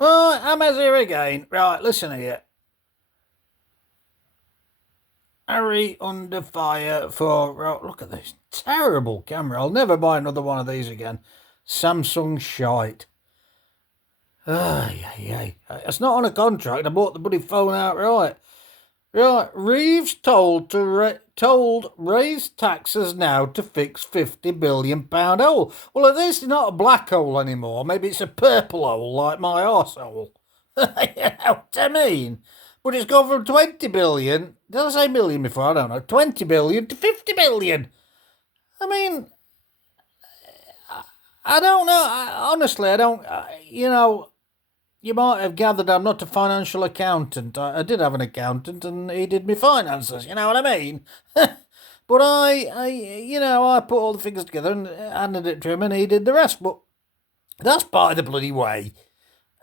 Right, I'm as here again. Right, listen here. Harry under fire for. Oh, look at this terrible camera. I'll never buy another one of these again. Samsung shite. Ay. It's not on a contract. I bought the bloody phone outright. Right, Reeves told raise taxes now to fix £50 billion hole. Well, at least it's not a black hole anymore. Maybe it's a purple hole like my arsehole. You know what I mean? But it's gone from 20 billion. Did I say million before? I don't know. 20 billion to 50 billion. I mean, I don't know. Honestly, I don't. You might have gathered I'm not a financial accountant. I did have an accountant, and he did my finances. You know what I mean? But I put all the figures together and handed it to him, and he did the rest. But that's by the bloody way.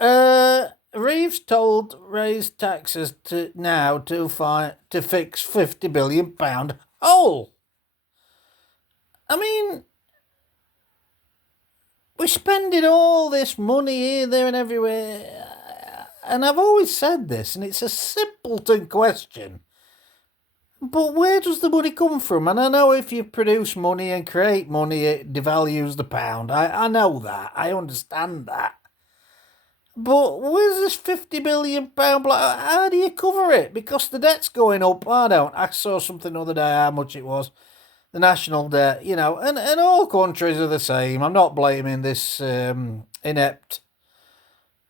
Reeves told raise taxes to fix £50 billion hole. I mean, we're spending all this money here, there, and everywhere. And I've always said this, and it's a simpleton question. But where does the money come from? And I know if you produce money and create money, it devalues the pound. I know that. I understand that. But where's this £50 billion? How do you cover it? Because the debt's going up. I don't. I saw something the other day how much it was. The national debt, and all countries are the same. I'm not blaming this inept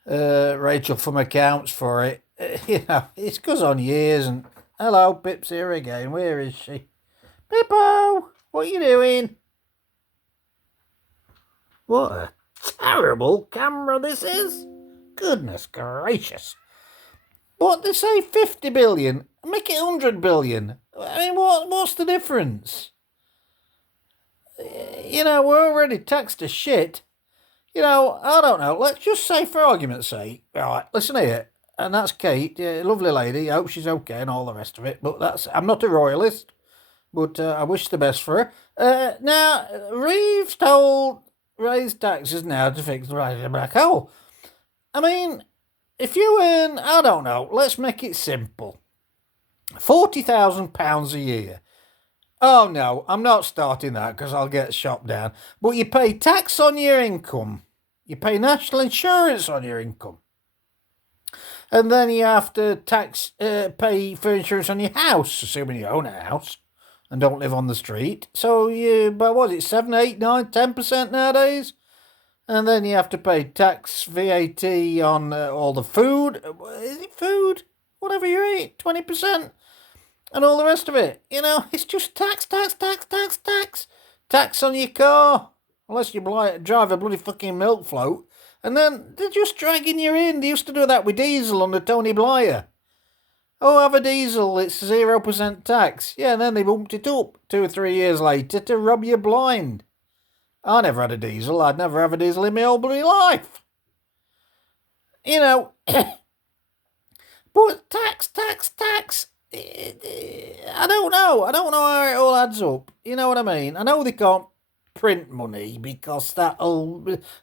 Rachel from accounts for it. It's goes on years. And hello, Pip's here again. Where is she? Pippo, what are you doing? What a terrible camera this is. Goodness gracious. What, they say 50 billion? Make it 100 billion. I mean, what's the difference? We're already taxed to shit. I don't know. Let's just say, for argument's sake, right, listen here. And that's Kate, lovely lady. I hope she's okay and all the rest of it. But I'm not a royalist, but I wish the best for her. Now, Reeves told raise taxes now to fix the rise of the black hole. I mean, if you earn, I don't know, let's make it simple. £40,000 a year. Oh no, I'm not starting that because I'll get shot down. But you pay tax on your income. You pay national insurance on your income. And then you have to pay for insurance on your house, assuming you own a house and don't live on the street. So but what is it, 7, 8, 9, 10% nowadays? And then you have to pay tax, VAT on all the food. Is it food? Whatever you eat, 20%. And all the rest of it. It's just tax. Tax on your car. Unless you drive a bloody fucking milk float. And then they're just dragging you in. They used to do that with diesel under Tony Blair. Oh, have a diesel, it's 0% tax. Yeah, and then they bumped it up 2 or 3 years later to rob you blind. I never had a diesel. I'd never have a diesel in my whole bloody life. But tax. I don't know. I don't know how it all adds up. You know what I mean? I know they can't print money because that'll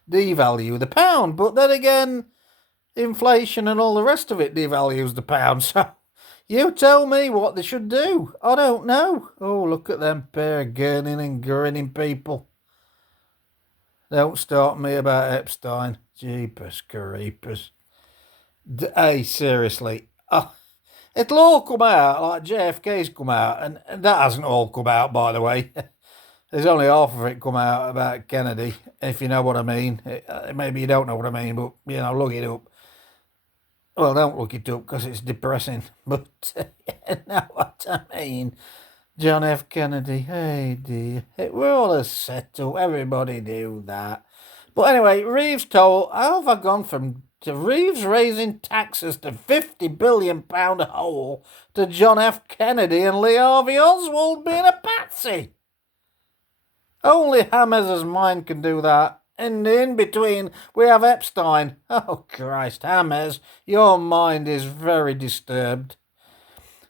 devalue the pound. But then again, inflation and all the rest of it devalues the pound. So you tell me what they should do. I don't know. Oh, look at them pair of gurning and grinning people. Don't start me about Epstein. Jeepers creepers. Hey, seriously. It'll all come out, like JFK's come out, and that hasn't all come out, by the way. There's only half of it come out about Kennedy, if you know what I mean. Maybe you don't know what I mean, but, look it up. Well, don't look it up, because it's depressing, but you know what I mean. John F. Kennedy, hey dear. We're all a settle, everybody do that. But anyway, Reeves told, how have I gone from to Reeves raising taxes to £50 billion hole to John F. Kennedy and Lee Harvey Oswald being a patsy? Only Hammer's mind can do that. And in between, we have Epstein. Oh, Christ, Hammers, your mind is very disturbed.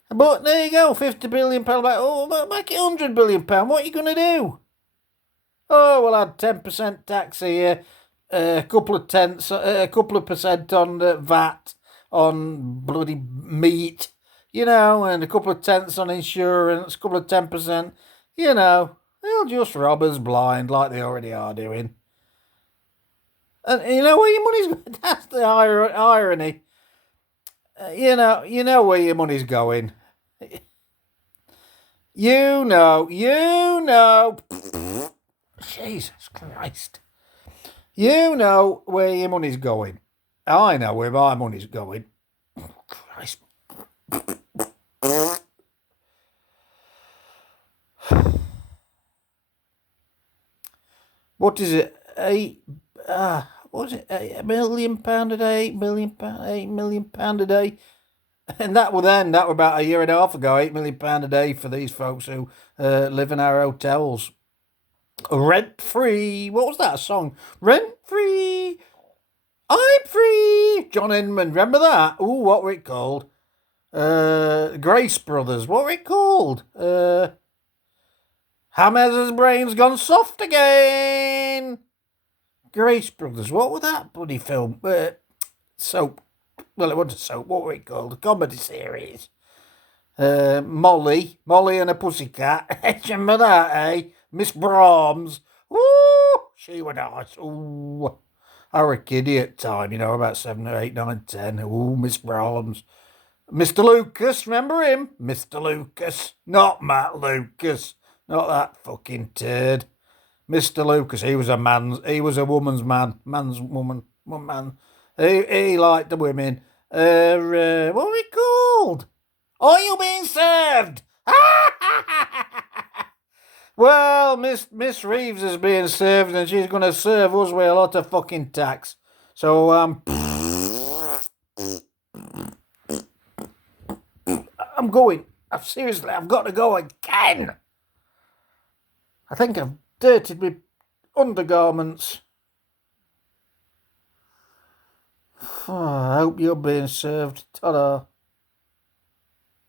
But there you go, £50 billion. Oh, but make it £100 billion. What are you going to do? Oh, we'll add 10% tax here. a couple of tenths, a couple of percent on VAT on bloody meat, and a couple of tenths on insurance, a couple of 10%, they'll just rob us blind like they already are doing. And you know where your money's going. That's the irony. You know where your money's going. You know. Jesus Christ. You know where your money's going. I know where my money's going. Christ. What is it? What is it? £1 million a day? £8 million a day? And that were about a year and a half ago. £8 million a day for these folks who live in our hotels. Rent free. What was that song? Rent free. I'm free. John Inman. Remember that? Ooh, what were it called? Grace Brothers. What were it called? Hammer's brain's gone soft again. Grace Brothers. What was that bloody film? Soap. Well, it wasn't a soap. What were it called? A comedy series. Molly and a Pussycat. Remember that, eh? Miss Brahms. Woo! She was nice. Ooh. I was a kiddie at the time, about 7 or 8, 9, 10. Ooh, Miss Brahms. Mr. Lucas, remember him? Mr. Lucas. Not Matt Lucas. Not that fucking turd. Mr. Lucas, he was a woman's man. Man's woman. One man. He liked the women. What were it called? Are you being served? Well, Miss Reeves is being served, and she's going to serve us with a lot of fucking tax. So, I'm going. Seriously, I've got to go again. I think I've dirtied my undergarments. Oh, I hope you're being served. Ta-da.